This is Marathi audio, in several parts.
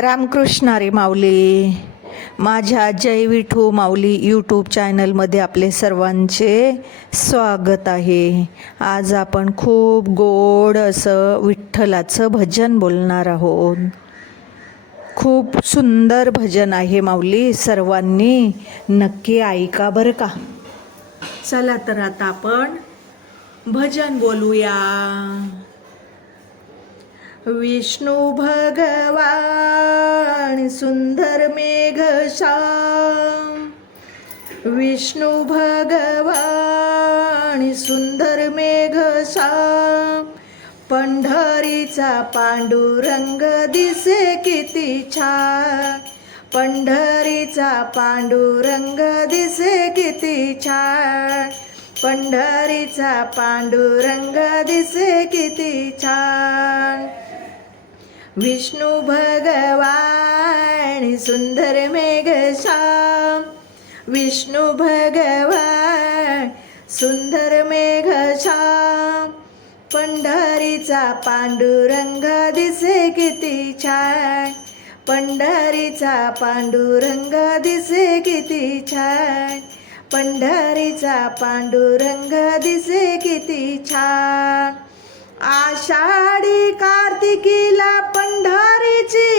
रामकृष्ण रे माऊली. माझ्या जय विठू माऊली यूट्यूब चॅनलमध्ये आपले सर्वांचे स्वागत आहे. आज आपण खूप गोड असं विठ्ठलाचं भजन बोलणार आहोत. खूप सुंदर भजन आहे माऊली सर्वांनी नक्की ऐका बरं का. चला तर आता आपण भजन बोलूया. विष्णू भगवा सुंदर मेघ श्याम विष्णू भगवान सुंदर मेघ श्याम पंढरीचा पांडुरंग दिसे किती छान पंढरीचा पांडुरंग दिसे किती छान पंढरीचा पांडुरंग दिसे किती छान विष्णू भगवान सुंदर मेघ विष्णू भगवान सुंदर मेघ पंढरीचा पांडुरंग दिसे किती छान पंढरीचा पांडुरंग दिसे किती छान पंढरीचा पांडुरंग दिसे किती छान. आषाढी कार्तिकीला पंढरीची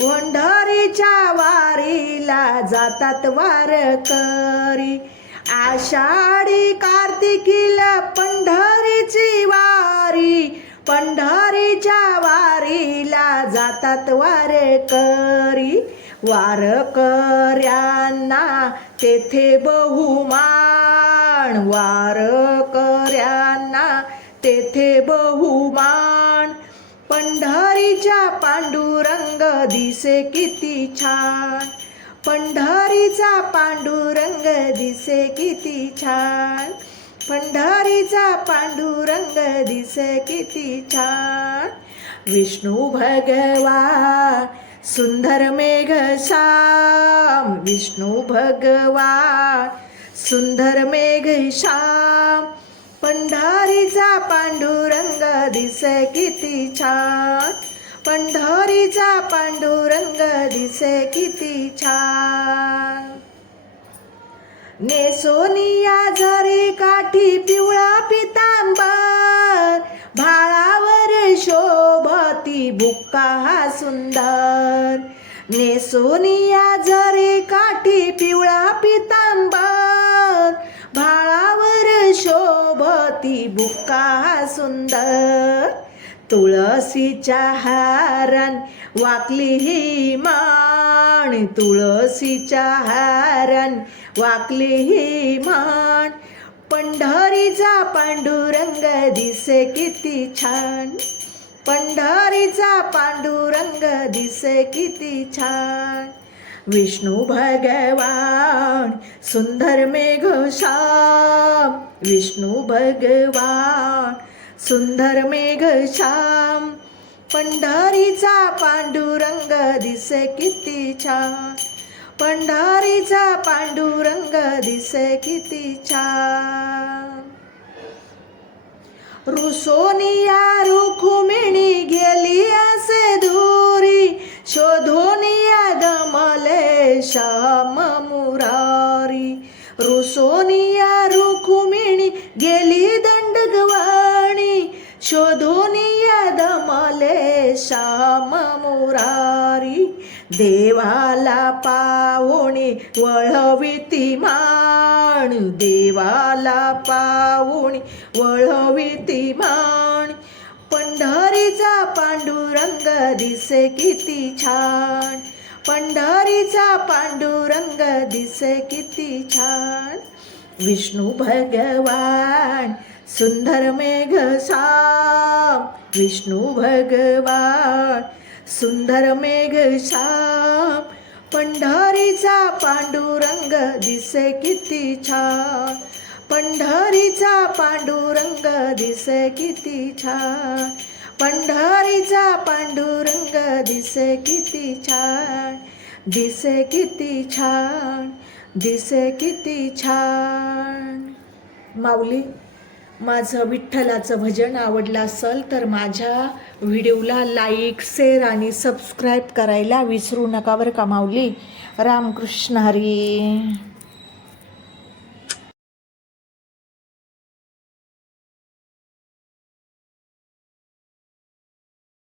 पंढरीच्या वारीला जातात वारकरी. आषाढी कार्तिकीला पंढरीची वारी पंढरीच्या वारीला जातात वारकरी. वारकऱ्यांना तेथे बहुमान वारकऱ्यांना तेथे बहुमान. पंढरीच्या पांडुरंग दिसे किती छान. पंढरीचा पांडुरंग दिसे किती छान. पंढरीचा पांडुरंग दिसे किती छान. विष्णू भगवा सुंदर मेघ श्याम. विष्णू भगवा सुंदर मेघ श्याम. पंढरीचा पांडुरंग दिसे किती छान. पंढरीचा पांडुरंग दिसे किती छान. नेसोनिया जरी काठी पिवळा पितांबर भाळावर शोभती बुक्का हा सुंदर. नेसोनिया जरी काठी पिवळा पिता का सुंदर? तुळसीच्या हारान वाकली ही मान तुळसीच्या हारान वाकली ही मान पंढरीचा पांडुरंग दिसे किती छान. पंढरीचा पांडुरंग दिसे किती छान. विष्णू भगवान सुंदर मेघ श्याम विष्णू भगवान सुंदर मेघ श्याम पंढारीचा पांडुरंग दिसे किती छान पंढारीचा पांडुरंग दिसे किती छान. रुसोनिया रुखुमिणी गेली असे धुरी श्याम मुरारी रुसोनिया रुखुमिणी गेली दंडगवाणी शोधोनिया दमले श्याम मुरारी देवाला पावोणी वळविती माण देवाला पावोणी वळविती माण पंढरीचा पांडुरंग दिसे किती छान. पंढरीचा पांडुरंग दिसे किती छान. विष्णू भगवान सुंदर मेघ साम. विष्णू भगवान सुंदर मेघ श्याम पंढरीचा पांडुरंग दिसे किती छान. पंढरीचा पांडुरंग दिसे किती छान. पंढरीचा पांडुरंग दिसे किती छान दिसे किती छान दिसे किती छान. माऊली माझं विठ्ठलाचं भजन आवडलं असेल तर माझ्या व्हिडिओला लाईक शेअर आणि सबस्क्राईब करायला विसरू नका बरं का माऊली? रामकृष्ण हरी.